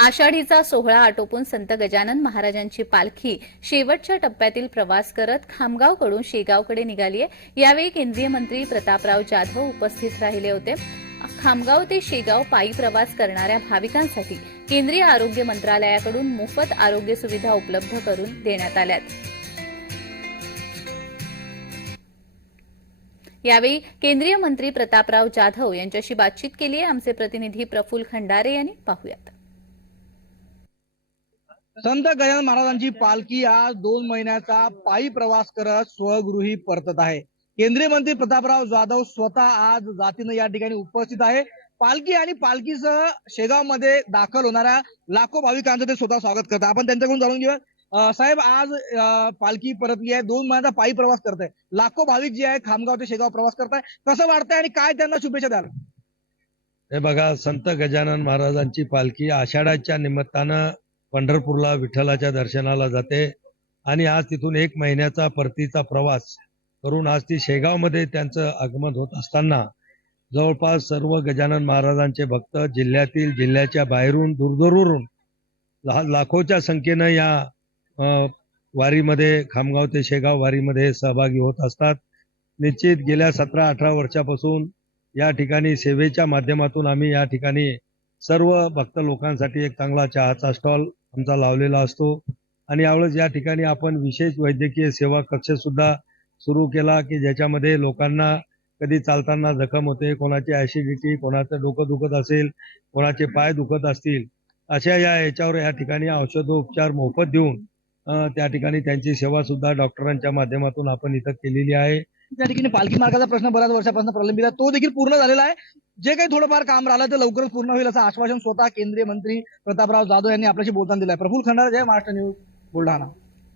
आषाढीचा सोहळा आटोपून संत गजानन महाराजांची पालखी शेवटच्या टप्प्यातील प्रवास करत खामगावकडून शेगावकडे निघाली आहे यावेळी केंद्रीय मंत्री प्रतापराव जाधव उपस्थित राहिले होते. खामगाव ते शेगाव पायी प्रवास करणाऱ्या भाविकांसाठी केंद्रीय आरोग्य मंत्रालयाकडून मोफत आरोग्य सुविधा उपलब्ध करून देण्यात आल्यात. यावेळी केंद्रीय मंत्री प्रतापराव जाधव यांच्याशी बातचीत केली आहे आमचे प्रतिनिधी प्रफुल्ल खंडारे यांनी पाहूयात. संत गजानन महाराजांची पालखी आज दोन महिन्याचा पायी प्रवास करत स्वगृही परतत आहे. केंद्रीय मंत्री प्रतापराव जाधव स्वतः आज जातीनं या ठिकाणी उपस्थित आहे. पालखी आणि पालखीसह शेगावमध्ये दाखल होणाऱ्या लाखो भाविकांचं ते स्वतः स्वागत करतात. आपण त्यांच्याकडून जाणून घेऊया. साहेब आज पालखी परतली आहे दोन महिन्याचा पायी प्रवास करताय लाखो भाविक जे आहे खामगाव ते शेगाव प्रवास करताय कसं वाटतंय आणि काय त्यांना शुभेच्छा द्याल? हे बघा संत गजानन महाराजांची पालखी आषाढाच्या निमित्तानं पंढरपूरला विठ्ठलाच्या दर्शनाला जाते आणि आज तिथून एक महिन्याचा परतीचा प्रवास करून आज ती शेगावमध्ये त्यांचं आगमन होत असताना जवळपास सर्व गजानन महाराजांचे भक्त जिल्ह्यातील जिल्ह्याच्या बाहेरून दूरदूरवरून लाखोच्या संख्येनं या वारीमध्ये खामगाव ते शेगाव वारीमध्ये सहभागी होत असतात. निश्चित गेल्या सतरा अठरा वर्षापासून या ठिकाणी सेवेच्या माध्यमातून आम्ही या ठिकाणी सर्व भक्त लोकांसाठी एक चांगला चहाचा स्टॉल आमचा लावलेला असतो. आणि यावेळेस या ठिकाणी आपण विशेष वैद्यकीय सेवा कक्ष सुद्धा सुरू केला की ज्याच्यामध्ये लोकांना कधी चालताना जखम होते कोणाची ऍसिडिटी कोणाचं डोकं दुखत असेल कोणाचे पाय दुखत असतील अशा या याच्यावर या ठिकाणी औषधोपचार मोफत देऊन त्या ठिकाणी त्यांची सेवा सुद्धा डॉक्टरांच्या माध्यमातून आपण इथं केलेली आहे. त्या ठिकाणी पालखी मार्गाचा प्रश्न बऱ्याच वर्षापासून प्रलंबित आहे तो देखील पूर्ण झालेला आहे. जे काही थोडंफार काम राहिलं ते लवकरच पूर्ण होईल असं आश्वासन स्वतः केंद्रीय मंत्री प्रतापराव जाधव यांनी आपल्याशी बोलताना दिलं आहे प्रफुल खंडार जय महाराष्ट्र न्यूज बुलढाणा.